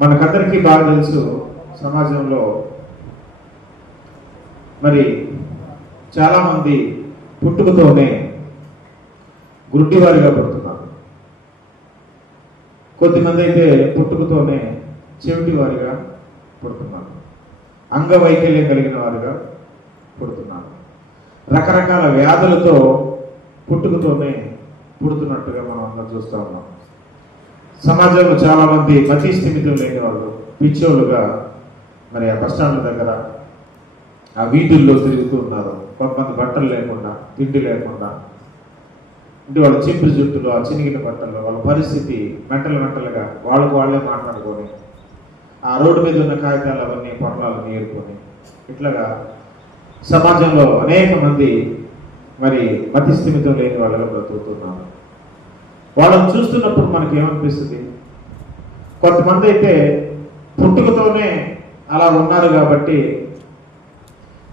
మనకందరికీ బాగా తెలుసు సమాజంలో మరి చాలామంది పుట్టుకతోనే గుడ్డివారిగా పుడుతున్నారు. కొద్దిమంది అయితే పుట్టుకతోనే చెవిటి వారిగా పుడుతున్నారు. అంగవైకల్యం కలిగిన వారుగా పుడుతున్నారు. రకరకాల వ్యాధులతో పుట్టుకతోనే పుడుతున్నట్టుగా మనం అందరం చూస్తూ ఉన్నాం. సమాజంలో చాలా మంది మతి స్థిమితం లేని వాళ్ళు పిచ్చోళ్ళుగా మరి ఆ బస్టాండ్ దగ్గర ఆ వీధుల్లో తిరుగుతూ ఉన్నారు. కొంతమంది బట్టలు లేకుండా తిండి లేకుండా. అంటే వాళ్ళ చింపిరి జుట్టులు ఆ చినిగిన బట్టలు వాళ్ళ పరిస్థితి మెంటలు మెంటలుగా వాళ్ళకు వాళ్ళే మాట్లాడుకొని ఆ రోడ్డు మీద ఉన్న కాగితాలు అవన్నీ పొట్లాలు నేర్పుకొని ఇట్లాగా సమాజంలో అనేక మంది మరి మతి స్థిమితం లేని వాళ్ళగా బ్రతుకుతున్నారు. వాళ్ళని చూస్తున్నప్పుడు మనకి ఏమనిపిస్తుంది కొంతమంది అయితే పుట్టుకతోనే అలా ఉన్నారు కాబట్టి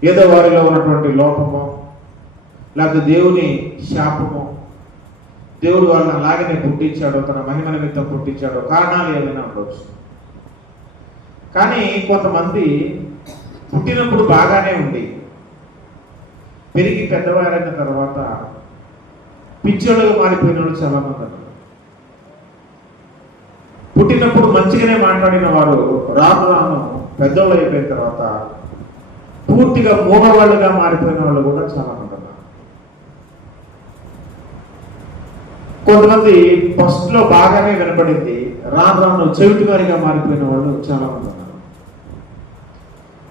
ఏదో వారిలో ఉన్నటువంటి లోపమో లేకపోతే దేవుని శాపమో దేవుడు వాళ్ళని అలాగనే పుట్టించాడో తన మహిమ నిమిత్తం పుట్టించాడో కారణాలు ఏమైనా ఉండవచ్చు కానీ కొంతమంది పుట్టినప్పుడు బాగానే ఉంది. పెరిగి పెద్దవారైన తర్వాత పిచ్చోళ్ళగా మారిపోయిన వాళ్ళు చాలా మంది పుట్టినప్పుడు మంచిగానే మాట్లాడిన వారు రాను రాను పెద్దవాళ్ళు అయిపోయిన తర్వాత పూర్తిగా మూగవాళ్ళుగా మారిపోయిన వాళ్ళు కూడా చాలా మంది కొంతమంది ఫస్ట్లో బాగానే వినపడింది రాను రాను చెవిటి వారిగా మారిపోయిన వాళ్ళు చాలా మంది ఉన్నారు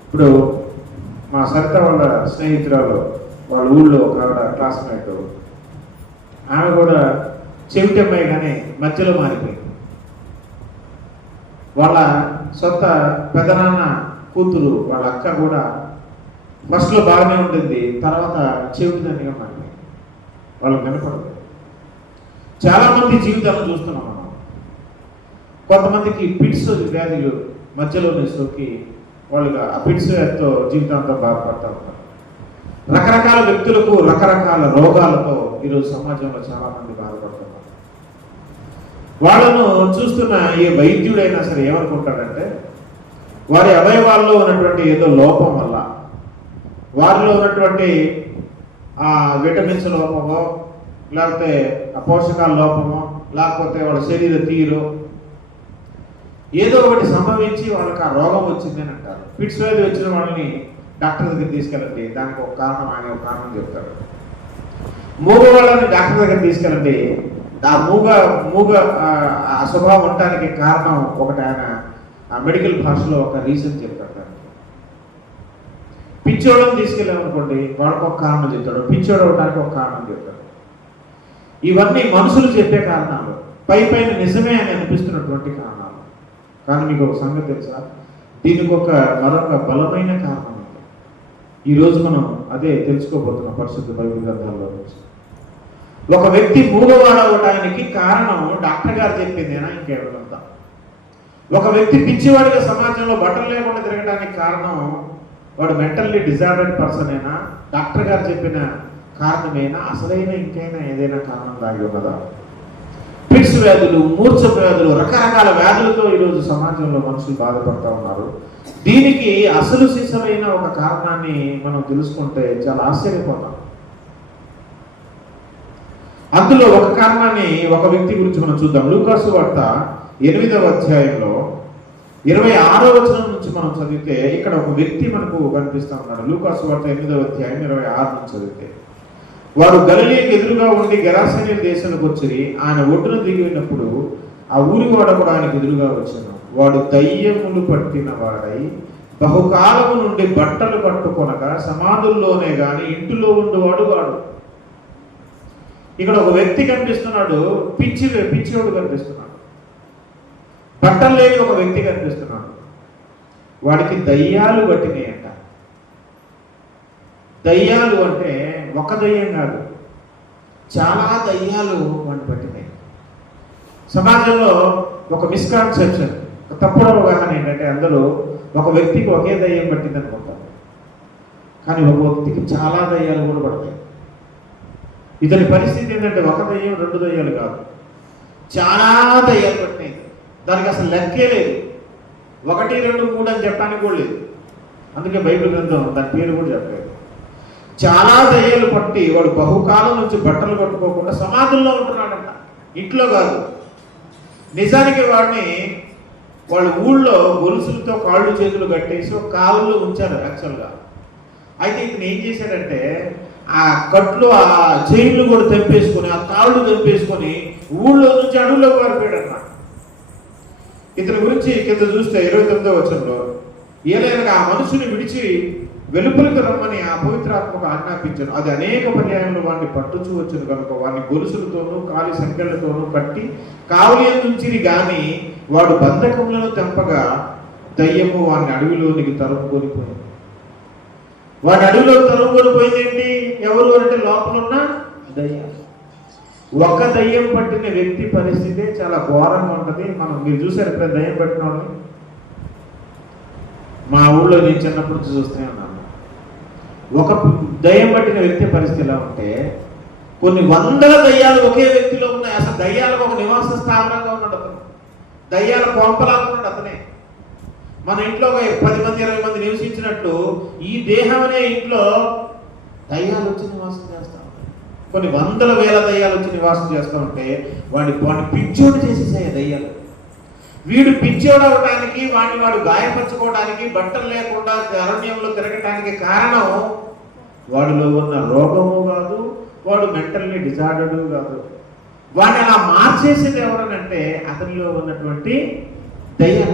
ఇప్పుడు మా సరిత వాళ్ళ స్నేహితురాలు వాళ్ళ ఊళ్ళో ఒక ఆవిడ క్లాస్మేట్ ఆమె కూడా చెవిటి అమ్మాయి కానీ మధ్యలో మారిపోయింది. వాళ్ళ సొంత పెదనాన్న కూతురు వాళ్ళ అక్క కూడా ఫస్ట్లో బాగానే ఉంటుంది తర్వాత చెవిటిదానిగా మారిపోయింది. వాళ్ళకి కనపడదు చాలామంది జీవితాలను చూస్తున్నాం మనం. కొంతమందికి పిట్స్ వ్యాధులు మధ్యలోనే సోకి వాళ్ళకి ఆ పిట్స్ వ్యాధితో జీవితాంతం బాధపడతా ఉంటారు. రకరకాల వ్యక్తులకు రకరకాల రోగాలతో ఈరోజు సమాజంలో చాలా మంది బాధపడుతున్నారు. వాళ్ళను చూస్తున్న ఏ వైద్యుడైనా సరే ఏమనుకుంటాడంటే వారి అవయవాల్లో ఉన్నటువంటి ఏదో లోపం వల్ల వారిలో ఉన్నటువంటి ఆ విటమిన్స్ లోపమో లేకపోతే ఆ పోషకాల లోపమో లేకపోతే వాళ్ళ శరీర తీరు ఏదో ఒకటి సంభవించి వాళ్ళకి ఆ రోగం వచ్చింది అని అంటారు. ఫిట్స్ వ్యాధి వచ్చిన వాళ్ళని డాక్టర్ దగ్గర తీసుకెళ్ళండి. దానికి ఒక కారణం ఆయన ఒక కారణం చెప్తారు. మూగ వాళ్ళని డాక్టర్ దగ్గర తీసుకెళ్ళండి. ఆ మూగ మూగ ఆ, స్వభావం ఉండటానికి కారణం ఒకటి ఆయన ఆ మెడికల్ భాషలో ఒక రీజన్ చెప్తాడు దానికి. పిచ్చోళ్ళని తీసుకెళ్ళామనుకోండి వాళ్ళకి ఒక కారణం చెప్తాడు. పిచ్చోడు అవడానికి ఒక కారణం చెప్తాడు. ఇవన్నీ మనుషులు చెప్పే కారణాలు. పై పైన నిజమే అని అనిపిస్తున్నటువంటి కారణాలు. కానీ మీకు ఒక సంగతి తెలుసా? దీనికి ఒక మరొక బలమైన కారణం ఈరోజు మనం అదే తెలుసుకోబోతున్నాం పరిశుద్ధ బైబిల్ గ్రంథాల్లో నుంచి. ఒక వ్యక్తి మూగవాడవటానికి కారణం డాక్టర్ గారు చెప్పిందేనా? ఇంకేమంతా ఒక వ్యక్తి పిచ్చివాడిగా సమాజంలో బట్టలు లేకుండా తిరగడానికి కారణం వాడు మెంటల్లీ డిజార్డర్డ్ పర్సన్ అయినా డాక్టర్ గారు చెప్పిన కారణమైనా? అసలైన ఇంకైనా ఏదైనా కారణం దాగి కదా పిట్స్ వ్యాధులు మూర్ఛ వ్యాధులు రకరకాల వ్యాధులతో ఈరోజు సమాజంలో మనుషులు బాధపడతా ఉన్నారు. దీనికి అసలు సిసలైన ఒక కారణాన్ని మనం తెలుసుకుంటే చాలా ఆశ్చర్యపోతాం. అందులో ఒక కారణాన్ని ఒక వ్యక్తి గురించి మనం చూద్దాం. లూకాసు వార్త ఎనిమిదవ అధ్యాయంలో ఇరవై ఆరో వచనం నుంచి మనం చదివితే ఇక్కడ ఒక వ్యక్తి మనకు కనిపిస్తా ఉన్నాడు. లూకాసు వార్త ఎనిమిదవ అధ్యాయం ఇరవై ఆరు నుంచి చదివితే వారు గలిలీకి ఎదురుగా ఉండి గెరాసనీ దేశానికి వచ్చి ఆయన ఒడ్డున దిగినప్పుడు ఆ ఊరి వాడ కూడా ఆయనకు ఎదురుగా వచ్చాను వాడు దయ్యములు పట్టిన వాడై బహుకాలము నుండి బట్టలు కట్టుకొనక సమాధుల్లోనే కానీ ఇంటిలో ఉండేవాడు వాడు. ఇక్కడ ఒక వ్యక్తి కనిపిస్తున్నాడు పిచ్చి పిచ్చివాడు కనిపిస్తున్నాడు. బట్టలు లేని ఒక వ్యక్తి కనిపిస్తున్నాడు. వాడికి దయ్యాలు పట్టినాయంట. దయ్యాలు అంటే ఒక దయ్యం కాదు చాలా దయ్యాలు వాడిని పట్టినాయి. సమాజంలో ఒక మిస్కాన్సెప్షన్. తప్పుడు అవగాహన ఏంటంటే అందరూ ఒక వ్యక్తికి ఒకే దయ్యం పట్టింది అనుకుంటారు కానీ ఒక వ్యక్తికి చాలా దయ్యాలు కూడా పడతాయి. ఇతని పరిస్థితి ఏంటంటే ఒక దయ్యం రెండు దయ్యాలు కాదు. చాలా దయ్యాలు పట్టినాయి. దానికి అసలు లెక్కే లేదు. ఒకటి రెండు మూడు అని చెప్పడానికి కూడా లేదు. అందుకే బైబిల్ గ్రంథం దాని పేరు కూడా చెప్పలేదు. చాలా దయ్యాలు పట్టి వాడు బహుకాలం నుంచి బట్టలు కట్టుకోకుండా సమాధుల్లో ఉంటున్నాడంట. ఇంట్లో కాదు. నిజానికి వాడిని వాళ్ళ ఊళ్ళో గొలుసులతో కాళ్ళు చేతులు కట్టేసి ఒక కావుల్లో ఉంచారు యాక్చువల్గా. అయితే ఇతను ఏం చేశాడంటే ఆ కట్లు ఆ చైన్లు కూడా తెంపేసుకొని ఆ తాళ్ళు తెంపేసుకొని ఊళ్ళో నుంచి అడవుల్లోకి పారిపోయాడు అన్నమాట ఇతని గురించి కింద చూస్తే ఇరవై తొమ్మిదో వచ్చంలో ఏలైనా ఆ మనుషుని విడిచి వెలుపలికి రమ్మని ఆ పవిత్రాత్మకు ఆజ్ఞాపించాను. అది అనేక పర్యాయంలో వాడిని పట్టుచూ వచ్చును కనుక వాడిని గొలుసులతోనూ కాలి సంఖ్యలతోనూ కట్టి కావలి నుంచి కానీ వాడు బంధకములను తెంపగా దయ్యము వాడిని అడవిలోనికి తరుముకొని పోయింది వాడి అడవిలో తరుముకొని పోయింది ఏంటి ఎవరు అంటే లోపల ఉన్న దయ్యం. ఒక్క దయ్యం పట్టిన వ్యక్తి పరిస్థితి చాలా ఘోరంగా ఉంటుంది. మనం మీరు చూసారు ఇక్కడ దయ్యం పట్టిన వాళ్ళని? మా ఊళ్ళో నేను చిన్నప్పుడు చూస్తూనే ఉన్నాను. ఒక దయ్యం పట్టిన వ్యక్తి పరిస్థితి ఎలా ఉంటే కొన్ని వందల దయ్యాలు ఒకే వ్యక్తిలో ఉన్నాయి. అసలు దయ్యాలకు ఒక నివాస స్థావరంగా దయ్యాల కొంపలాగా అతనే. మన ఇంట్లో ఒక పది మంది ఇరవై మంది నివసించినట్టు ఈ దేహం అనే ఇంట్లో దయ్యాలు వచ్చి నివాసం చేస్తా ఉంటాయి. కొన్ని వందల వేల దయ్యాలు వచ్చి నివాసం చేస్తూ ఉంటే వాడి వాడిని పిచ్చోడు చేసేసాయి దయ్యాలు. వీడు పిచ్చోడు అవడానికి వాడిని వాడు గాయపరచుకోవడానికి బట్టలు లేకుండా అరణ్యంలో తిరగటానికి కారణం వాడిలో ఉన్న రోగము కాదు వాడు మెంటల్లీ డిజార్డర్డు కాదు. వాడిని అలా మార్చేసేది ఎవరనంటే అతనిలో ఉన్నటువంటి దయ్యం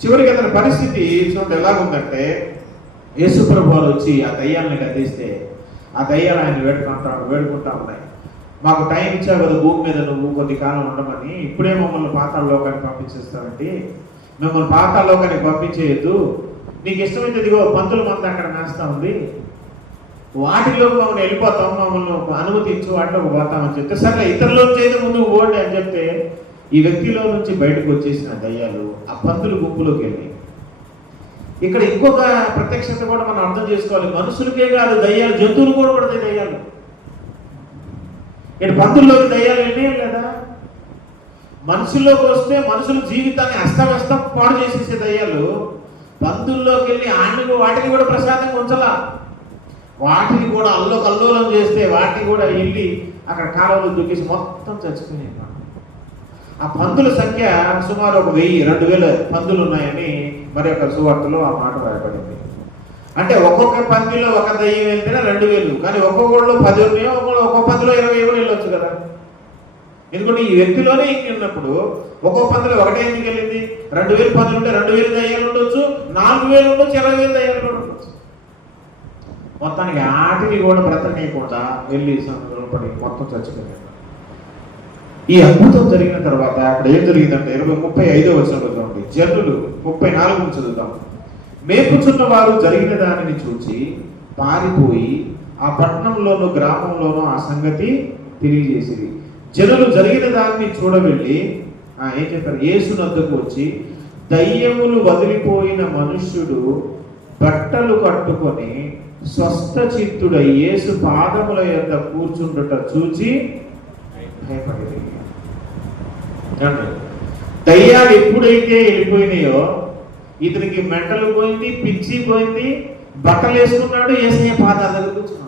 చివరికి అతని పరిస్థితి చూడండి ఎలాగుందంటే యేసుప్రభు వారు వచ్చి ఆ దయ్యాలను గద్దిస్తే ఆ దయ్యాలు ఆయన వేడుకుంటా వేడుకుంటా ఉన్నాయి. మాకు టైం ఇచ్చావు కదా భూమి మీద నువ్వు కొద్ది కాలం ఉండమని. ఇప్పుడే మమ్మల్ని పాతాల లోకానికి పంపించేస్తావంటే మిమ్మల్ని పాతాల లోకానికి పంపించేయద్దు. నీకు ఇష్టమైతే ఇదిగో పంతులు మంది అక్కడ మేస్తా ఉంది. వాటిలో మమ్మల్ని వెళ్ళిపోతాం మమ్మల్ని అనుమతించు వాటిలోకి పోతామని చెప్తే సరే ఇతరులో చేతి ముందు ఓడి అని చెప్తే ఈ వ్యక్తిలో నుంచి బయటకు వచ్చేసిన దయ్యాలు ఆ పంతుల గుంపులోకి వెళ్ళి ఇక్కడ ఇంకొక ప్రత్యక్షత కూడా మనం అర్థం చేసుకోవాలి. మనుషులకే కాదు దయ్యాలు జంతువులు కూడా పడతాయి దయ్యాలు. ఇక్కడ పంతుల్లోకి దయ్యాలు వెళ్ళాయి లేదా మనుషుల్లోకి వస్తే మనుషుల జీవితాన్ని అస్తవ్యస్తం పాడు చేసేసే దయ్యాలు పంతుల్లోకి వెళ్ళి ఆడిని వాటిని కూడా ప్రశాంతంగా ఉంచలా. వాటిని కూడా అల్లో కల్లోలం చేస్తే వాటిని కూడా వెళ్ళి అక్కడ కాలువలు దూకేసి మొత్తం చచ్చిపోయాయి ఆ పందుల సంఖ్య సుమారు ఒక వెయ్యి రెండు వేల పందులు ఉన్నాయని మరి ఒక సువార్తలో ఆ మాట రాయబడింది అంటే ఒక్కొక్క పందిలో ఒక దయ్యం వెళ్తేనే రెండు వేలు కానీ ఒక్కొక్కళ్ళు పది ఉన్నాయో ఒక్కొక్క ఒక్కొక్క పందిలో ఇరవై కూడా వెళ్ళొచ్చు కదా. ఎందుకంటే ఈ వ్యక్తిలోనే ఇంక ఉన్నప్పుడు ఒక్కొక్క పందిలో ఒకటే ఎందుకు వెళ్ళింది? రెండు వేలు పందులు ఉంటే రెండు వేలు దయ్యాలు ఉండొచ్చు నాలుగు వేలు ఉండొచ్చు ఇరవై వేలు దయ్యాలు కూడా ఉండొచ్చు. మొత్తానికి ఆటిని కూడా బ్రతకనీయకుండా వెళ్ళి సందులో పడి మొత్తం చచ్చిపోయారు ఈ అద్భుతం జరిగిన తర్వాత అక్కడ ఏం జరిగిందంటే ఇరవై ముప్పై ఐదో వచ్చిన చదువుతామండి. జనులు ముప్పై నాలుగు చదువుతాం. మేపుచున్న వారు జరిగిన దానిని చూచి పారిపోయి ఆ పట్టణంలోనూ గ్రామంలోనూ ఆ సంగతి తెలియజేసేది జనులు జరిగిన దాన్ని చూడవెళ్ళి ఆ, ఏం చెప్పారు? యేసునద్దకు వచ్చి దయ్యములు వదిలిపోయిన మనుష్యుడు బట్టలు కట్టుకొని స్వస్థ చిత్తుడై యేసు పాదముల యొక్క కూర్చుండుట చూచి భయపడేది? దయ్యాలు ఎప్పుడైతే వెళ్ళిపోయినాయో ఇతనికి మెంటలు పోయింది పిచ్చి పోయింది బట్టలు వేసుకున్నాడు ఏసయ్య పాదాల దగ్గర కూర్చున్నాడు.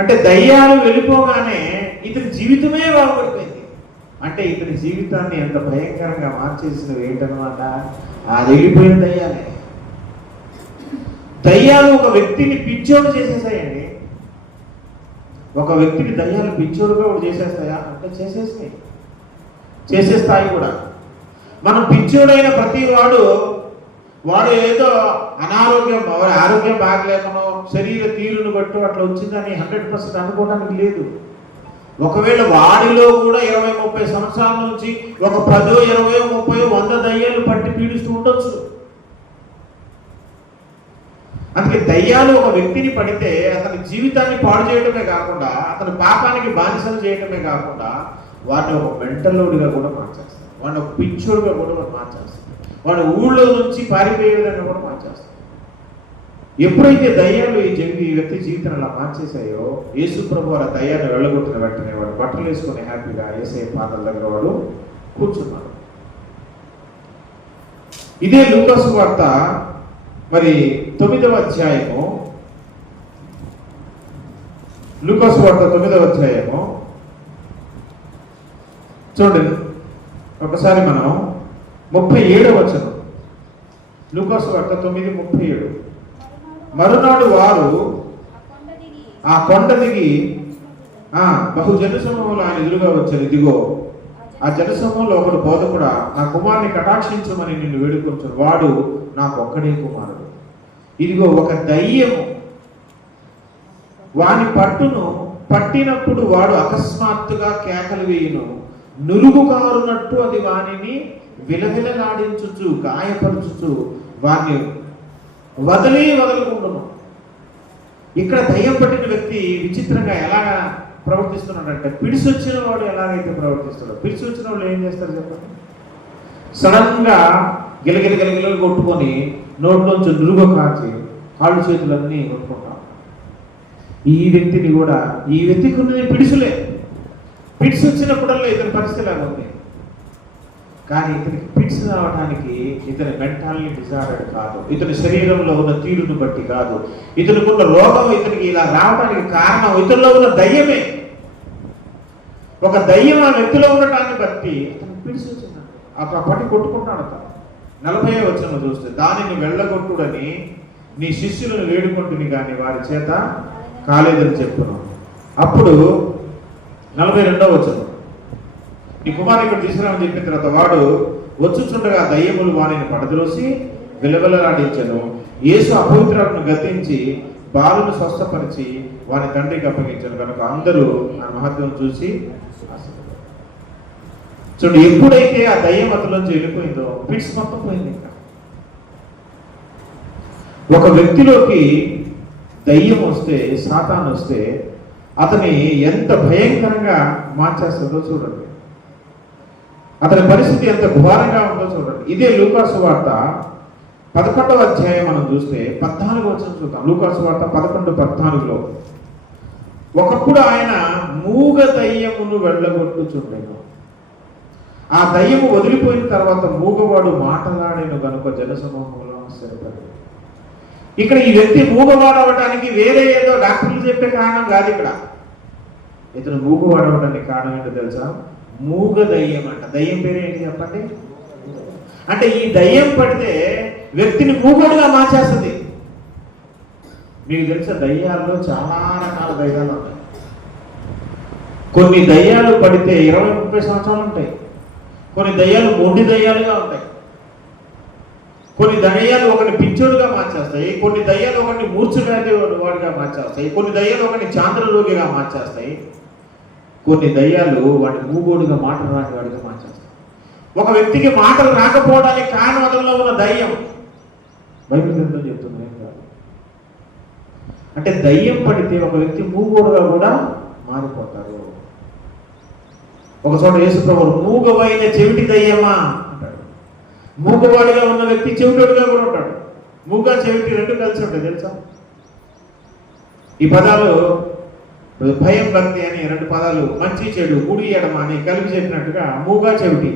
అంటే దయ్యాలు వెళ్ళిపోగానే ఇతని జీవితమే బాగుపడిపోయింది. అంటే ఇతని జీవితాన్ని ఎంత భయంకరంగా మార్చేసినవి ఏంటనమాట అది వెళ్ళిపోయిన దయ్యాలే. దయ్యాలు ఒక వ్యక్తిని పిచ్చోడు చేసేసాయండి ఒక వ్యక్తిని దయ్యాలు పిచ్చోడుగా కూడా చేసేస్తాయా? అంటే చేసేస్తాయి. చేసేస్తాయి కూడా. మనం పిచ్చోడైన ప్రతి వాడు వాడు ఏదో అనారోగ్యం వారి ఆరోగ్యం బాగలేకనో శరీర తీరును బట్టి అట్లా వచ్చిందని హండ్రెడ్ పర్సెంట్ అనుకోవడానికి లేదు. ఒకవేళ వాడిలో కూడా ఇరవై ముప్పై సంవత్సరాల నుంచి ఒక పదో ఇరవై ముప్పై వంద దయ్యాలు పట్టి పీడిస్తూ ఉండొచ్చు. అందుకే దయ్యాలు ఒక వ్యక్తిని పడితే అతని జీవితాన్ని పాడు చేయడమే కాకుండా అతని పాపానికి బానిసలు చేయడమే కాకుండా వాడిని ఒక మెంటలోడిగా కూడా మార్చేస్తారు వాడిని ఒక పిచ్చోడుగా కూడా వాడు మార్చేస్తారు వాడు ఊళ్ళో నుంచి పారిపోయే విధంగా కూడా మార్చేస్తారు ఎప్పుడైతే దయ్యాలు ఈ జీ ఈ వ్యక్తి జీవితాన్ని అలా మార్చేశాయో యేసు ప్రభు వారి దయ్యాన్ని వెళ్ళగొట్టిన వెంటనే వాడు బట్టలు వేసుకుని హ్యాపీగా ఏసఐ పాదాల దగ్గర వాడు కూర్చున్నారు ఇదే లూకాసు వార్త మరి తొమ్మిదవ అధ్యాయము. లూకాసు వార్త తొమ్మిదవ అధ్యాయము. చూడండి ఒకసారి మనం ముప్పై ఏడవ వచనం. లూకాసు వార్త తొమ్మిది ముప్పై ఏడు. మరునాడు వారు ఆ కొండ దిగి బహు జనసమూహంలో ఆయన ఎదురుగా వచ్చారు. ఇదిగో ఆ జనసమూహంలో ఒకడు బోధకుడా నా కుమారుని కటాక్షించమని నిన్ను వేడుకొంచాడు వాడు నాకు ఒక్కడే కుమారుడు. ఇదిగో ఒక దయ్యము. వాని పట్టును పట్టినప్పుడు వాడు అకస్మాత్తుగా కేకలు వేయును. నురుగు కారునట్టు అది వానిని విలవిలలాడించుచు గాయపరచుచు వాణ్ణి వదిలి వదలకుండును. ఇక్కడ దయ్యం పట్టిన వ్యక్తి విచిత్రంగా ఎలా ప్రవర్తిస్తున్నాడంటే పిడిసి వచ్చిన వాడు ఎలాగైతే ప్రవర్తిస్తాడో పిడిసి వచ్చిన వాళ్ళు ఏం చేస్తారు చెప్పండి? సడన్గా గిలగిల గిలగిల కొట్టుకొని నోట్లోంచి నురుగు కాచి కాళ్ళు చేతులన్నీ కొట్టుకుంటాం. ఈ వ్యక్తిని కూడా ఈ వ్యక్తికి ఉన్నది పిడుసులే. పిట్స్ వచ్చినప్పుడల్లా ఇతని పరిస్థితి లాగా ఉంది. కానీ ఇతనికి పిట్స్ రావడానికి ఇతని మెంటాలిటీ డిజార్డర్ కాదు. ఇతని శరీరంలో ఉన్న తీరును బట్టి కాదు. ఇతనికి ఉన్న రోగం ఇతనికి ఇలా రావడానికి కారణం ఇతనిలో ఉన్న దయ్యమే. ఒక దయ్యం ఆ వ్యక్తిలో ఉండటాన్ని బట్టి అతను పిడిచి వచ్చిందండి ఆ పట్టి కొట్టుకుంటాడు అతను. నలభై వచ్చిన చూస్తే దానిని వెళ్ళగొట్టుడని నీ శిష్యులను వేడుకుంటుని కానీ వారి చేత కాలేదని చెప్తున్నాను అప్పుడు నలభై రెండవ వచనం. నీ కుమారు తీసుకురామని చెప్పిన తర్వాత వాడు వచ్చుచుండగా దయ్యములు వాణిని పడద్రోసి విలవిలలాడించను. యేసు అపవిత్రాలను గతించి బాలును స్వస్థపరిచి వాని తండ్రికి అప్పగించారు కనుక అందరూ ఆ మహత్వం చూసి చూడండి ఎప్పుడైతే ఆ దయ్యం అతలోంచి వెళ్ళిపోయిందో పిట్స్ మొత్తం పోయింది ఇంకా. ఒక వ్యక్తిలోకి దయ్యం వస్తే సాతాన్ వస్తే అతని ఎంత భయంకరంగా మార్చేస్తుందో చూడండి. అతని పరిస్థితి ఎంత ఘోరంగా ఉందో చూడండి. ఇదే లూకాసు వార్త పదకొండవ అధ్యాయం మనం చూస్తే పద్నాలుగు వచ్చిన చూద్దాం. లూకాసు వార్త పదకొండు పద్నాలుగులో. ఒకప్పుడు ఆయన మూగ దయ్యమును వెళ్ళగొట్టుచుండెను. ఆ దయ్యము వదిలిపోయిన తర్వాత మూగవాడు మాటలాడేను కనుక జనసమూహంలో ఆశ్చర్యపడి ఇక్కడ ఈ వ్యక్తి మూగవాడు అవడానికి వేరే ఏదో డాక్టర్లు చెప్పే కారణం కాదు ఇక్కడ. ఇతను మూగవాడు అవడానికి కారణం ఏంటో తెలుసా? మూగ దయ్యం అంట. దయ్యం పేరు ఏంటి చెప్పండి? అంటే ఈ దయ్యం పడితే వ్యక్తిని మూగోడుగా మార్చేస్తుంది. మీకు తెలుసా దయ్యాల్లో చాలా రకాల దయ్యాలు ఉన్నాయి కొన్ని దయ్యాలు పడితే ఇరవై ముప్పై సంవత్సరాలు ఉంటాయి. కొన్ని దయ్యాలు మొండి దయ్యాలుగా ఉంటాయి. కొన్ని దయ్యాలు ఒకటి పిచ్చోడుగా మార్చేస్తాయి కొన్ని దయ్యాలు ఒకటి మూర్ఛవ్యాధి వాడిగా మార్చేస్తాయి కొన్ని దయ్యాలు ఒకటి చాంద్రలోకిగా మార్చేస్తాయి. కొన్ని దయ్యాలు వాడిని మూగోడుగా మాటలు రాని వాడిగా మార్చేస్తాయి. ఒక వ్యక్తికి మాటలు రాకపోవడానికి కారణం అతనిలో ఉన్న దయ్యం. బైబిల్ చెప్తున్నాయి కాదు. అంటే దయ్యం పడితే ఒక వ్యక్తి మూగోడుగా కూడా మారిపోతారు ఒక చోట యేసుప్రభు మూగవైన చెవిటి దయ్యమా అంటాడు. మూగవాడిగా ఉన్న వ్యక్తి చెవిటోడిగా కూడా ఉంటాడు. మూగ చెవిటి రెండు కలిసి ఉంటాయి తెలుసా? ఈ పదాలు భయం భక్తి అని రెండు పదాలు మంచి చెడు గుడి ఎడమ అని కలిపి చెప్పినట్టుగా మూగా చెవిటి.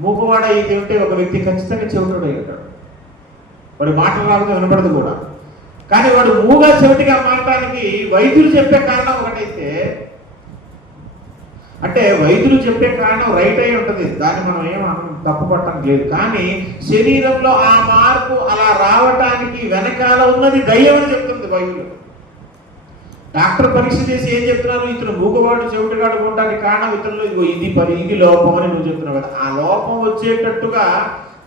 మూగవాడ అయితే ఉంటే ఒక వ్యక్తి ఖచ్చితంగా చెవిటోడు అయి ఉంటాడు వాడి మాటలు వినపడదు కూడా. కానీ వాడు మూగా చెవిటిగా మారటానికి వైద్యులు చెప్పే కారణం ఒకటైతే అంటే వైద్యులు చెప్పే కారణం రైట్ అయి ఉంటుంది. దాన్ని మనం ఏం తప్పు పట్టడం లేదు. కానీ శరీరంలో ఆ మార్పు అలా రావటానికి వెనకాల ఉన్నది దయ్యం అని చెప్తుంది బైబిల్. డాక్టర్ పరీక్ష చేసి ఏం చెప్తున్నారు? ఇతను మూగవాడు చెవిటిగాడు ఉండడానికి కారణం ఇతరులు ఇగో ఇది పని ఇది లోపం అని నువ్వు చెప్తున్నావు కదా. ఆ లోపం వచ్చేటట్టుగా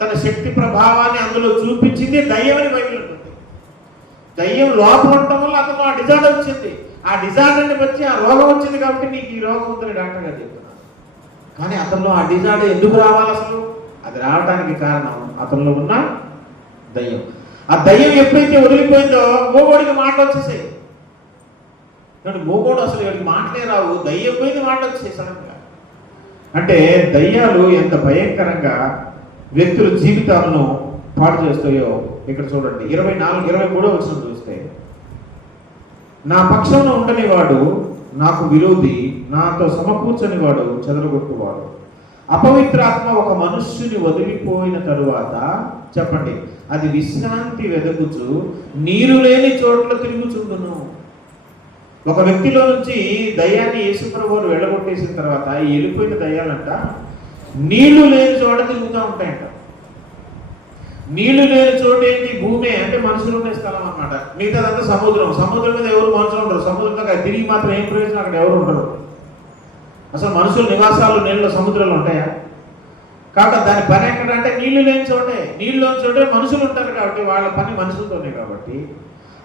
తన శక్తి ప్రభావాన్ని అందులో చూపించింది దయ్యం అని బైబిల్ ఉంటుంది దయ్యం లోపం ఉండటం వల్ల అతను ఆ డిజార్డర్ వచ్చింది. ఆ డిజార్డర్ని బట్టి ఆ రోగం వచ్చింది కాబట్టి నీకు ఈ రోగం ఉందని డాక్టర్ గారు చెప్తున్నారు. కానీ అతనిలో ఆ డిజార్డర్ ఎందుకు రావాలి అసలు? అది రావడానికి కారణం అతనిలో ఉన్న దయ్యం. ఆ దయ్యం ఎప్పుడైతే వదిలిపోయిందో మూగోడికి మాటలు వచ్చేసాయి. కానీ మూగోడు అసలు వీడికి మాటలే రావు. దయ్యం పోయింది మాటలు వచ్చేసాయి సడన్గా అంటే దయ్యాలు ఎంత భయంకరంగా వ్యక్తుల జీవితాలను పాడు చేస్తాయో ఇక్కడ చూడండి. ఇరవై నాలుగు ఇరవై మూడో వచ్చిన చూస్తే నా పక్షంలో ఉండని వాడు నాకు విరోధి నాతో సమకూర్చని వాడు చెదరగొట్టువాడు అపవిత్రాత్మ ఒక మనుష్యుని వదిలిపోయిన తరువాత చెప్పండి అది విశ్రాంతి వెదకుచు నీరు లేని చోట్ల తిరుగుచుండును. ఒక వ్యక్తిలో నుంచి దయ్యాన్ని యేసుప్రభువులు వెళ్ళగొట్టేసిన తర్వాత ఈ వెళ్ళిపోయిన దయ్యాలంట నీళ్ళు లేని చోట తిరుగుతూ ఉంటాయంట. నీళ్ళు లేని చోటు ఏంటి భూమి అంటే మనుషులు ఉండే స్థలం అనమాట మిగతాదంతా సముద్రం. సముద్రం మీద ఎవరు మనుషులు ఉండరు. సముద్రంలో తిరిగి మాత్రం ఏం ప్రయోజనం? అక్కడ ఎవరు ఉండరు. అసలు మనుషుల నివాసాలు నీళ్ళ సముద్రంలో ఉంటాయా? కాబట్టి దాని పని ఎక్కడ అంటే నీళ్ళు లేని చోటే. నీళ్ళు లేని చోటే మనుషులు ఉంటారు కాబట్టి వాళ్ళ పని మనుషులతోనే కాబట్టి.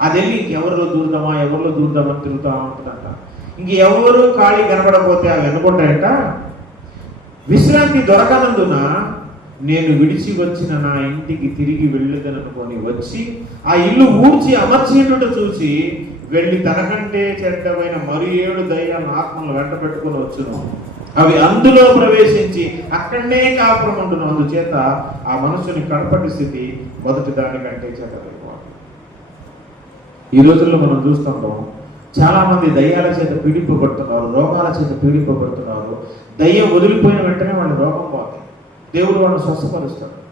అది వెళ్ళి ఇంకెవరిలో దూరుదామా? ఎవరిలో దూరుదామని తిరుగుతా ఉంటుందంట. ఇంకెవరు ఖాళీ కనపడపోతే అవి అనుకుంటాయంట విశ్రాంతి దొరకనందున నేను విడిచి వచ్చిన నా ఇంటికి తిరిగి వెళ్ళదనుకొని వచ్చి ఆ ఇల్లు ఊడ్చి అమర్చినట్టు చూసి వెళ్ళి తనకంటే చెడ్డమైన మరి ఏడు దయ్యాలను ఆత్మలు వెంట పెట్టుకుని వచ్చును. అవి అందులో ప్రవేశించి అక్కడనే కాపురం ఉండును. అందుచేత ఆ మనుషుని కడపటి స్థితి మొదటి దానికంటే చెడ్డమైపోవాలి ఈ రోజుల్లో మనం చూస్తుంటాం చాలా మంది దయ్యాల చేత పీడింపబడుతున్నారు రోగాల చేత పీడింపబడుతున్నారు. దయ్యం వదిలిపోయిన వెంటనే వాళ్ళు రోగం పోతాయి దేవుడు వాళ్ళని స్వస్థపరుస్తాడు.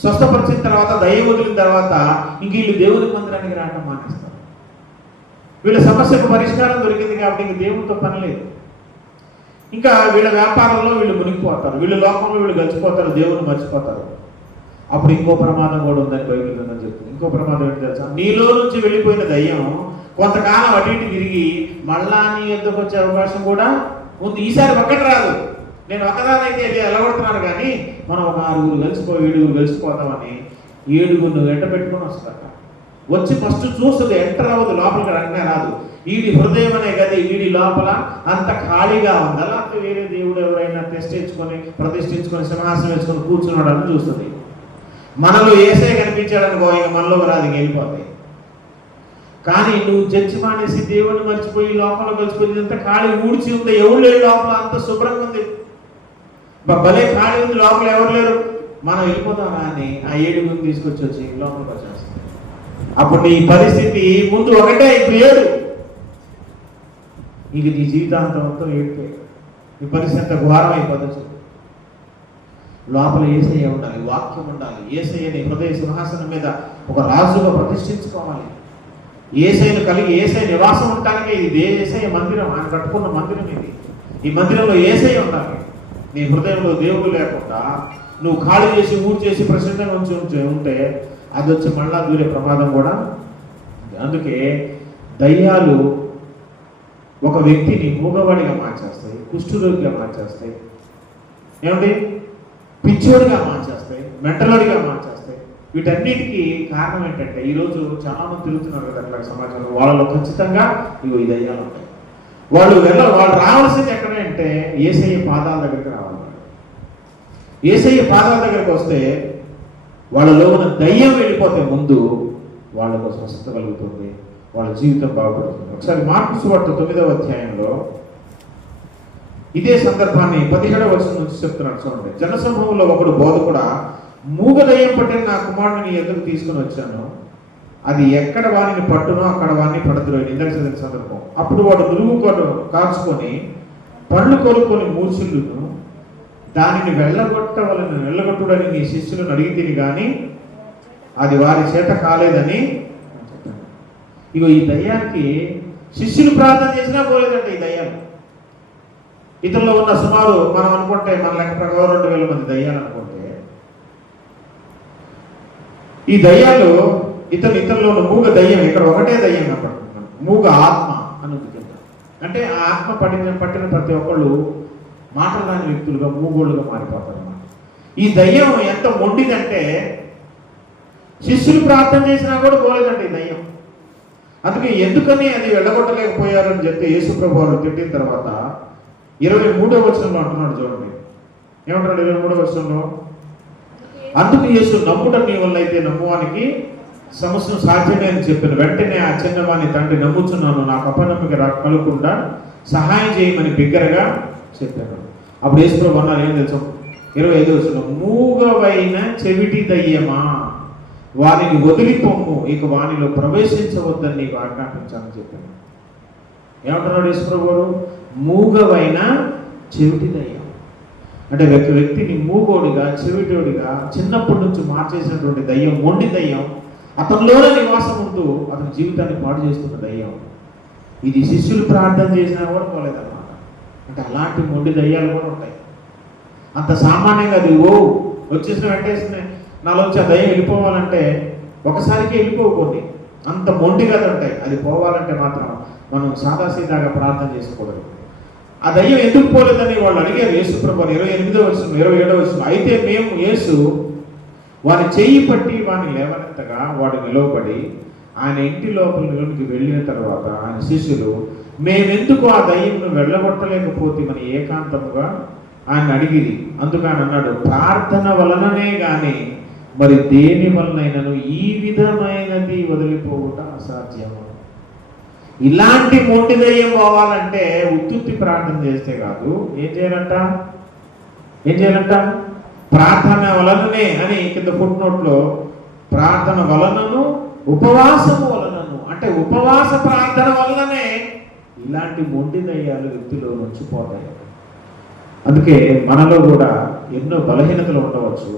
స్వస్థపరిచిన తర్వాత దయ వదిలిన తర్వాత ఇంక వీళ్ళు దేవుడి మందిరానికి రావడం మానేస్తారు. వీళ్ళ సమస్యకు పరిష్కారం దొరికింది కాబట్టి ఇంక దేవుడితో పని లేదు. ఇంకా వీళ్ళ వ్యాపారంలో వీళ్ళు మునిగిపోతారు. వీళ్ళ లోకంలో వీళ్ళు గడిచిపోతారు దేవుని మర్చిపోతారు. అప్పుడు ఇంకో ప్రమాదం కూడా ఉందని బైబిల్ గ్రంథం చెప్తుంది. ఇంకో ప్రమాదం ఏంటి తెలుసా? నీలో నుంచి వెళ్ళిపోయిన దయ్యం కొంతకాలం అటు ఇటు తిరిగి మళ్ళా నీ ఎద్దుకు వచ్చే అవకాశం కూడా ఉంది. ఈసారి ఒక్కటి రాదు. నేను ఒకదానైతే వెళ్ళి ఎలగొడుతున్నాను కానీ మనం ఒక ఆరుగురు కలిసిపో ఏడుగురు కలిసిపోతామని ఏడుగురు వెంట పెట్టుకొని వస్తాక వచ్చి ఫస్ట్ చూస్తుంది ఎంటర్ అవ్వదు లోపలికి వెంటనే రాదు. వీడి హృదయం అనే గది వీడి లోపల అంత ఖాళీగా ఉంది. అలాంటి వేరే దేవుడు ఎవరైనా ప్రతిష్ఠించుకొని ప్రతిష్ఠించుకొని సింహాసనం వేసుకొని కూర్చున్నాడని చూస్తుంది. మనలో ఏసే కనిపించాడనుకో ఇక మనలో రాదు వెళ్ళిపోతాయి కానీ నువ్వు చర్చి మానేసి దేవుడిని మర్చిపోయి లోపల కలిసిపోయి అంత ఖాళీ ఊడ్చి ఉంది ఎవరు లేడు లోపల అంత శుభ్రంగా ఉంది. భలే ఖాళీ ఉంది లోపల ఎవరు లేరు. మనం వెళ్ళిపోతామా అని ఆ ఏడుగురిని తీసుకొచ్చి వచ్చి లోపలికి వచ్చేస్తాం అప్పుడు నీ పరిస్థితి ముందు ఒకటే ఇప్పుడు ఏడు. ఇక నీ జీవితాంతం మొత్తం ఏడిపోయి నీ పరిస్థితి అంత ఘోరం అయిపోతుంది లోపల ఏసయ్య ఉండాలి వాక్యం ఉండాలి. ఏసయ్యని హృదయ సింహాసనం మీద ఒక రాజుగా ప్రతిష్ఠించుకోవాలి. ఏసైను కలిగి ఏసై నివాసం ఉండటానికి ఇది ఏసై మందిరం ఆయన కట్టుకున్న మందిరం ఇది. ఈ మందిరంలో ఏసై ఉండాలి. నీ హృదయంలో దేవుడు లేకుండా నువ్వు ఖాళీ చేసి ఊరు చేసి ప్రసిద్ధంగా ఉంచి ఉంచి ఉంటే అది వచ్చి మళ్ళా దూరే ప్రమాదం కూడా అందుకే దయ్యాలు ఒక వ్యక్తిని మూగవాడిగా మార్చేస్తాయి కుష్ఠరోగిగా మార్చేస్తాయి. ఏమండి? పిచ్చోడిగా మార్చేస్తాయి మెంటలోడిగా మార్చేస్తాయి. వీటన్నిటికీ కారణం ఏంటంటే ఈరోజు చాలా మంది తిరుగుతున్నారు కదా అట్లా సమాజంలో వాళ్ళలో ఖచ్చితంగా ఇవి ఈ దయ్యాలు ఉంటాయి. వాళ్ళు వెళ్ళ వాళ్ళు రావాల్సింది ఎక్కడ అంటే ఏసయ్య పాదాల దగ్గరికి ఏసయ్య పాదాల దగ్గరకు వస్తే వాళ్ళలో ఉన్న దయ్యం వెళ్ళిపోతే ముందు వాళ్ళకు స్వస్థత కలుగుతుంది వాళ్ళ జీవితం బాగుపడుతుంది. ఒకసారి మార్పు సువార్త తొమ్మిదవ అధ్యాయంలో ఇదే సందర్భాన్ని పదిహేడవ వర్షం నుంచి చెప్తున్నాడు చూడండి. జనసమూహంలో ఒకడు బోధ కూడా మూగదయ్యం పట్టిన నా కుమారుడిని నీ ఎదురు తీసుకుని వచ్చాను. అది ఎక్కడ వారిని పట్టునో అక్కడ వారిని పడుతురు ఇందాక చదివిన సందర్భం. అప్పుడు వాడు నురుగు కాచుకొని పండ్లు కొనుక్కొని మూర్చులను దానిని వెళ్ళగొట్టవలని వెళ్ళగొట్టుడని నీ శిష్యులను అడిగితే కానీ అది వారి చేత కాలేదని ఇగో ఈ దయ్యానికి శిష్యులు ప్రార్థన చేసినా పోలేదండి ఈ దయ్యం ఇతరులో ఉన్న సుమారు మనం అనుకుంటే మన లెక్క ప్రకారం రెండు వేల మంది దయ్యాలు అనుకుంటే ఈ దయ్యాలు ఇతను ఇతరులో ఉన్న మూగ దయ్యం ఇక్కడ ఒకటే దయ్యం కనపడుతున్నాం మూగ ఆత్మ అని అంటే ఆ ఆత్మ పట్టిన పట్టిన ప్రతి ఒక్కళ్ళు మాట్లాడని వ్యక్తులుగా మూగోళ్ళుగా మారిపోతారు అన్నమాట ఈ దయ్యం ఎంత మొండిదంటే శిష్యులు ప్రార్థన చేసినా కూడా పోలేదండి ఈ దయ్యం. అందుకే ఎందుకని అది వెళ్ళగొట్టలేకపోయారని చెప్తే యేసుప్రభు వారు తిట్టిన తర్వాత ఇరవై మూడో వచనంలో అంటున్నాడు చూడండి. ఏమంటున్నాడు ఇరవై మూడో వచనంలో? అందుకు యేసు నమ్ముట నీ వల్ల అయితే నమ్మువానికి సమస్య సాధ్యమే అని చెప్పిన వెంటనే ఆ చిన్నవాని తండ్రి నమ్ముచున్నాను నాకు అపనమ్మిక రా కలగకుండా సహాయం చేయమని బిగ్గరగా చెప్పాను అప్పుడు యేసుప్రభు అన్నారు ఏం తెలుసు? ఇరవై ఐదు వచ్చిన మూగవైన చెవిటి దయ్యమా? వారిని వదిలిపోము ఇక వానిలో ప్రవేశించవద్దని నీకు ఆజ్ఞాపించాలని చెప్పాను. ఏమంటున్నాడు యేసుప్రభు గారు? మూగవైన చెవిటి దయ్యం. అంటే ఒక వ్యక్తిని మూగోడిగా చెవిటోడిగా చిన్నప్పటి నుంచి మార్చేసినటువంటి దయ్యం మొండి దయ్యం అతనిలోనే నివాసం ఉంటూ అతని జీవితాన్ని పాడు చేస్తున్న దయ్యం. ఇది శిష్యులు ప్రార్థన చేసినా కూడా పోలేదన్నమాట. అంటే అలాంటి మొండి దయ్యాలు కూడా ఉంటాయి. అంత సామాన్యంగా అది ఓ వచ్చేసిన వెంటనే నాలోంచి ఆ దయ్యం వెళ్ళిపోవాలంటే ఒకసారికి వెళ్ళిపోకూడదు. అంత మొండి కథ ఉంటాయి. అది పోవాలంటే మాత్రం మనం సాదాసీదాగా ప్రార్థన చేసుకోకూడదు ఆ దయ్యం ఎందుకు పోలేదని వాళ్ళు అడిగారు యేసు ప్రభు ఇరవై ఎనిమిదో వర్షం ఇరవై ఏడో వర్షం అయితే మేము యేసు వారి చెయ్యి పట్టి వాడిని లేవనెత్తగా వాడు నిలవబడి ఆయన ఇంటి లోపలికి వెళ్ళిన తర్వాత ఆయన శిష్యులు మేమెందుకు ఆ దయ్యంను వెళ్ళగొట్టలేకపోతే మన ఏకాంతముగా? ఆయన అడిగిది అందుకు ఆయన అన్నాడు ప్రార్థన వలననే కానీ మరి దేని వలనైనను ఈ విధమైనది వదిలిపోవుట అసాధ్యము. ఇలాంటి మొండి దయ్యం పోవాలంటే ఉత్తుత్తి ప్రార్థన చేస్తే కాదు. ఏం చేయాలంట? ఏం చేయాలంట? ప్రార్థన వలననే అని కింద ఫుట్ నోట్లో ప్రార్థన వలనను ఉపవాసము వలనను అంటే ఉపవాస ప్రార్థన వలననే ఇలాంటి మొండి దయ్యాలు వ్యక్తిలో నుంచి పోతాయి అందుకే మనలో కూడా ఎన్నో బలహీనతలు ఉండవచ్చు.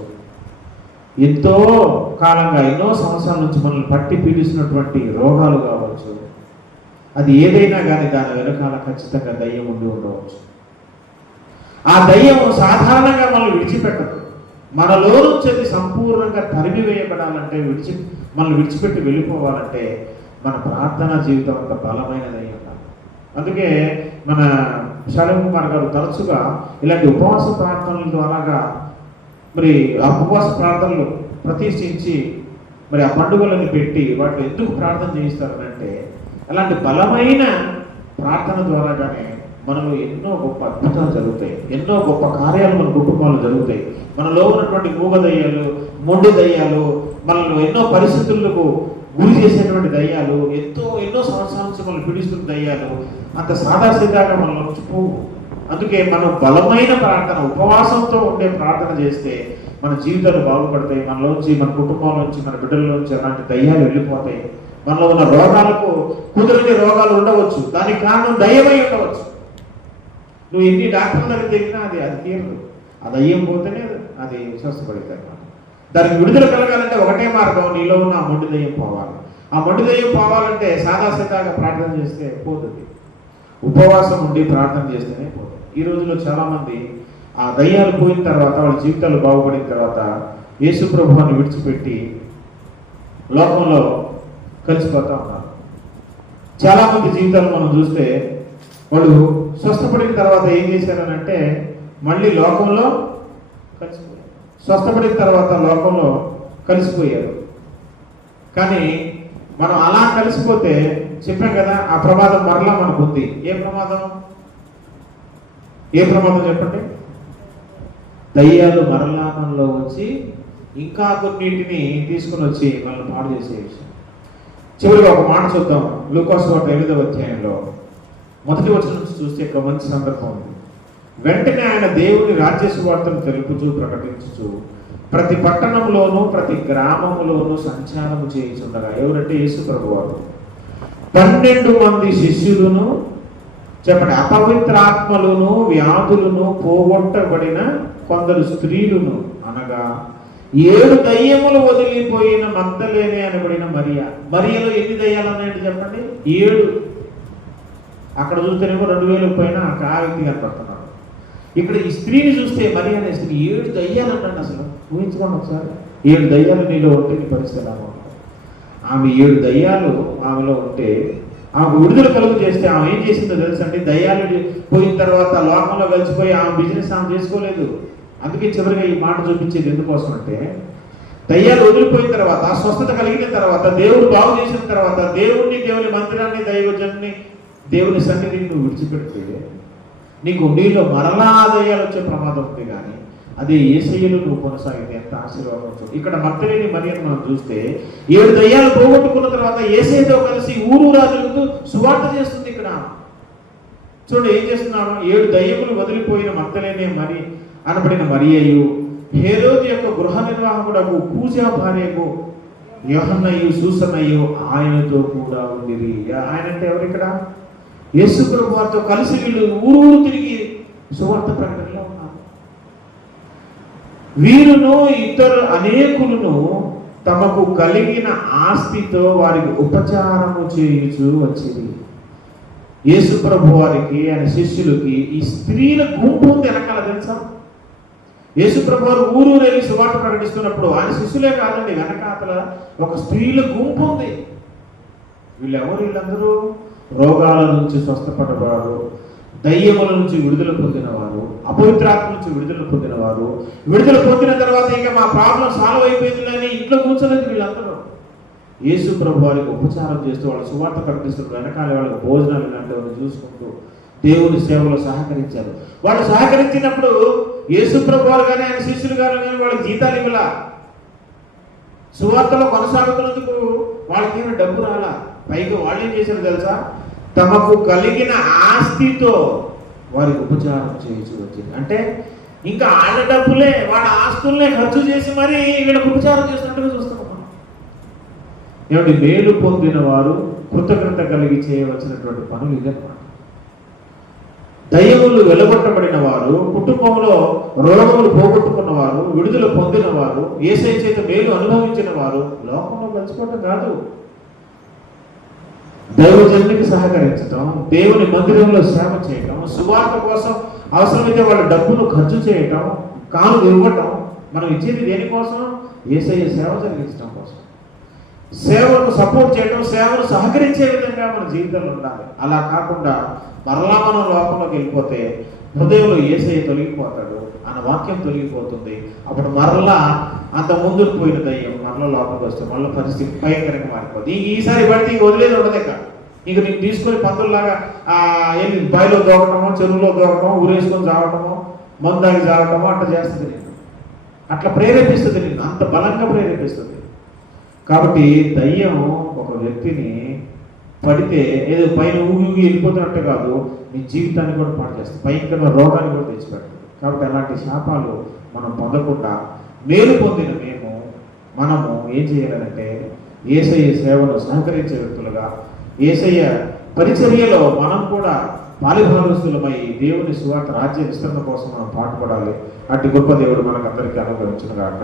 ఎంతో కాలంగా ఎన్నో సంవత్సరాల నుంచి మనల్ని పట్టి పీడిస్తున్నటువంటి రోగాలు కావచ్చు. అది ఏదైనా కానీ దాని వెనకాల ఖచ్చితంగా దయ్యం ఉండి ఉండవచ్చు. ఆ దయ్యం సాధారణంగా మనం విడిచిపెట్టదు. మనలో నుంచి అది సంపూర్ణంగా తరిమి వేయబడాలంటే విడిచి మనం విడిచిపెట్టి వెళ్ళిపోవాలంటే మన ప్రార్థనా జీవితం అంత బలమైనది ఉండాలి. అందుకే మన శరవ్ కుమార్ గారు తరచుగా ఇలాంటి ఉపవాస ప్రార్థనల ద్వారాగా మరి ఆ ఉపవాస ప్రార్థనలు ప్రతిష్ఠించి మరి ఆ పండుగలను పెట్టి వాటిని ఎందుకు ప్రార్థన చేయిస్తారనంటే అలాంటి బలమైన ప్రార్థన ద్వారాగానే మనలో ఎన్నో గొప్ప అద్భుతాలు జరుగుతాయి. ఎన్నో గొప్ప కార్యాలు మన కుటుంబాలు జరుగుతాయి. మనలో ఉన్నటువంటి మూగ దయ్యాలు మొండి దయ్యాలు మనల్ని ఎన్నో పరిస్థితులకు గురి చేసేటువంటి దయ్యాలు ఎంతో ఎన్నో సంవత్సరాల నుంచి మనల్ని పీడిస్తున్న దయ్యాలు అంత సాదాసీదాగా మనలో నుంచి అందుకే మనం బలమైన ప్రార్థన ఉపవాసంతో ఉండే ప్రార్థన చేస్తే మన జీవితాలు బాగుపడతాయి. మనలోంచి మన కుటుంబంలోంచి మన బిడ్డల్లోంచి అలాంటి దయ్యాలు వెళ్ళిపోతాయి. మనలో ఉన్న రోగాలకు కుదిరిని రోగాలు ఉండవచ్చు. దానికి కారణం దయ్యమై ఉండవచ్చు. నువ్వు ఎన్ని డాక్టర్ల దగ్గర అది అది తీరదు. ఆ దయ్యం పోతేనే అది స్వస్థపడింది అనమాట దానికి విడుదల కలగాలంటే ఒకటే మార్గం నీలో ఉన్న ఆ మొండి దయ్యం పోవాలి. ఆ మొండి దయ్యం పోవాలంటే సాదాసీదాగా ప్రార్థన చేస్తే పోతుంది. ఉపవాసం ఉండి ప్రార్థన చేస్తేనే పోతుంది. ఈ రోజుల్లో చాలామంది ఆ దయ్యాలు పోయిన తర్వాత వాళ్ళ జీవితాలు బాగుపడిన తర్వాత యేసు ప్రభువాన్ని విడిచిపెట్టి లోకంలో కలిసిపోతా ఉన్నారు. చాలామంది జీవితాలు మనం చూస్తే వాళ్ళు స్వస్థపడిన తర్వాత ఏం చేశారనంటే మళ్ళీ లోకంలో కలిసిపోయారు. స్వస్థపడిన తర్వాత లోకంలో కలిసిపోయారు. కానీ మనం అలా కలిసిపోతే చెప్పాం కదా ఆ ప్రమాదం మరలా మనకు ఉంది. ఏ ప్రమాదం? ఏ ప్రమాదం చెప్పండి? దయ్యాలు మరలా మనలో వచ్చి ఇంకా కొన్నింటిని తీసుకుని వచ్చి మనల్ని పాడు చేసే విషయం. చివరిగా ఒక మాట చూద్దాం. లూకాస్ వార్త ఎనిమిదవ అధ్యాయంలో. మొదటి వచ్చిన నుంచి చూస్తే ఇక్కడ మంచి సందర్భం ఉంది. వెంటనే ఆయన దేవుని రాజ్య సువార్తను తెలుపుచూ ప్రకటించుచు ప్రతి పట్టణంలోనూ ప్రతి గ్రామంలోనూ సంచారము చేయించుండగా ఎవరంటే యేసు ప్రభువారు. పన్నెండు మంది శిష్యులను చెప్పండి అపవిత్రాత్మలను వ్యాధులను పోగొట్టబడిన కొందరు స్త్రీలను అనగా ఏడు దయ్యములు వదిలిపోయిన మద్దలేనే అనబడిన మరియా. మరియలో ఎన్ని దయ్యాలు ఉన్నాయండి చెప్పండి? ఏడు. అక్కడ చూస్తేనేమో రెండు వేలకు పైన ఆ వ్యక్తి కనపడుతున్నాడు. ఇక్కడ ఈ స్త్రీని చూస్తే మరి అనే స్త్రీ ఏడు దయ్యాలు అంటండి అసలు. ఊహించుకోండి ఒకసారి. ఏడు దయ్యాలు నీలో ఉంటే నీ పరిస్థితి ఆమె ఏడు దయ్యాలు ఆమెలో ఉంటే ఆమె విడుదల కలుగు చేస్తే ఆమె ఏం చేసిందో తెలుసండి దయ్యాలు పోయిన తర్వాత లోకంలో కలిసిపోయి ఆమె బిజినెస్ ఆమె చేసుకోలేదు. అందుకే చివరిగా ఈ మాట చూపించేది ఎందుకోసం అంటే దయ్యాలు వదిలిపోయిన తర్వాత స్వస్థత కలిగిన తర్వాత దేవుడు బాగు చేసిన తర్వాత దేవుణ్ణి దేవుని మందిరాన్ని దైవజన్ని దేవుని సన్నిధిని నువ్వు విడిచిపెడితే నీకు నీలో మరలా ఆదాయాలు వచ్చే ప్రమాదం ఉంది కానీ అదే ఏసయ్యలు నువ్వు కొనసాగింది ఎంత ఆశీర్వాదం ఇక్కడ మత్తలేని మరియను మనం చూస్తే ఏడు దయ్యాలు పోగొట్టుకున్న తర్వాత ఏసైతో కలిసి ఊరు తిరుగుతూ సువార్త చేస్తుంది ఇక్కడ. చూడండి ఏం చేస్తున్నాను ఏడు దయ్యములు వదిలిపోయిన మత్తలేనే మరి అనబడిన మరియయు హేరోదు యొక్క గృహ నిర్వాహకుడకు పూజా భార్యకు యోహన్నయ్యు సూసన్నయ్యు ఆయనతో కూడా ఉండిరి. ఆయన అంటే ఎవరు ఇక్కడ? యేసుప్రభు వారితో కలిసి వీళ్ళు ఊరు ఊరు తిరిగి సువార్త ప్రకటనలో ఉన్నారు. వీరును ఇద్దరు అనేకులను తమకు కలిగిన ఆస్తితో వారికి ఉపచారము చేయుచు వచ్చింది యేసు ప్రభు వారికి ఆయన శిష్యులకి ఈ స్త్రీల గుంపు ఉంది వెనకాల తెలుసా? యేసు ప్రభు వారు ఊరు వెళ్ళి సువార్త ప్రకటిస్తున్నప్పుడు ఆయన శిష్యులే కాదండి వెనకాతల ఒక స్త్రీల గుంపు ఉంది. వీళ్ళెవరు? వీళ్ళందరూ రోగాల నుంచి స్వస్థపడవారు దయ్యముల నుంచి విడుదల పొందినవారు అపవిత్రాత్మ నుంచి విడుదల పొందినవారు. విడుదల పొందిన తర్వాత ఇంకా మా ప్రాబ్లం సాల్వ్ అయిపోయిందని ఇంట్లో కూర్చోలేదు వీళ్ళందరూ. యేసు ప్రభు వారికి ఉపచారం చేస్తూ వాళ్ళు సువార్త ప్రకటిస్తూ వెనకాల వాళ్ళకి భోజనాలు ఇలాంటివన్నీ చూసుకుంటూ దేవుని సేవలో సహకరించారు. వాళ్ళు సహకరించినప్పుడు యేసు ప్రభు వారు కానీ ఆయన శిష్యులు కానీ కానీ వాళ్ళకి జీతాలు ఇవ్వాల. సువార్తలో కొనసాగుతున్నందుకు వాళ్ళకి ఏమి డబ్బు రాలా. పైగా వాళ్ళు ఏం చేశారు తెలుసా? తమకు కలిగిన ఆస్తితో వారికి ఉపచారం చేయించి వచ్చింది. అంటే ఇంకా వాళ్ళ డబ్బులే వాళ్ళ ఆస్తుల్నే ఖర్చు చేసి మరి వీళ్ళకి ఉపచారం చేస్తున్నట్టుగా చూస్తున్నాం మనం. ఏమంటే మేలు పొందిన వారు కృతజ్ఞత కలిగి చేయవలసినటువంటి పనులు ఇదన్నమాట దయ్యములు వెలగొట్టబడిన వారు కుటుంబంలో రోగములు పోగొట్టుకున్న వారు విడుదల పొందిన వారు ఏసై చేత మేలు అనుభవించిన వారు లోకంలో కలిసిపోవటం కాదు. దైవజనునికి సహకరించడం దేవుని మందిరంలో సేవ చేయటం సువార్త కోసం అవసరమైతే వాళ్ళ డబ్బును ఖర్చు చేయటం కాను ఇవ్వటం మనం ఇచ్చేది దేనికోసం? ఏసయ్య సేవ జరిగించడం కోసం. సేవను సపోర్ట్ చేయడం సేవను సహకరించే విధంగా మన జీవితంలో ఉండాలి. అలా కాకుండా మరలా మనం లోకంలోకి వెళ్ళిపోతే హృదయంలో ఏసయ్య తొలగిపోతాడు అన్న వాక్యం తొలగిపోతుంది. అప్పుడు మరలా అంత ముందుకు పోయిన దయ్యం మరలా లోపలికి వస్తే మళ్ళీ పరిస్థితి భయంకరంగా మారిపోతుంది ఇంక ఈసారి పడితే ఇంక వదిలేదు ఉండదు ఇక. ఇంక నీకు తీసుకొని పందుల్లాగా ఏమి ఏంటి బావిలో దూకటమో చెరువులో దూకటమో ఊరేసుకొని చావటమో మందాగి చావటమో అట్లా చేస్తుంది నేను. అట్లా ప్రేరేపిస్తుంది నేను. అంత బలంగా ప్రేరేపిస్తుంది. కాబట్టి దయ్యం ఒక వ్యక్తిని పడితే ఏదో పైన ఊగి ఊగి వెళ్ళిపోతున్నట్టు కాదు మీ జీవితాన్ని కూడా పాటు చేస్తుంది. భయంకరమైన రోగాన్ని కూడా తెచ్చిపెడుతుంది కాబట్టి అలాంటి శాపాలు మనం పొందకుండా మేలు పొందిన మేము మనము ఏం చేయాలంటే ఏసయ్య సేవను సహకరించే వ్యక్తులుగా ఏసయ్య పరిచర్యలో మనం కూడా పాలిభాగస్తులమై దేవుని సువార్త రాజ్య విస్తరణ కోసం మనం పాటుపడాలి. అట్టి గొప్ప దేవుడు మనకు అందరికీ అనుగ్రహించిన కాక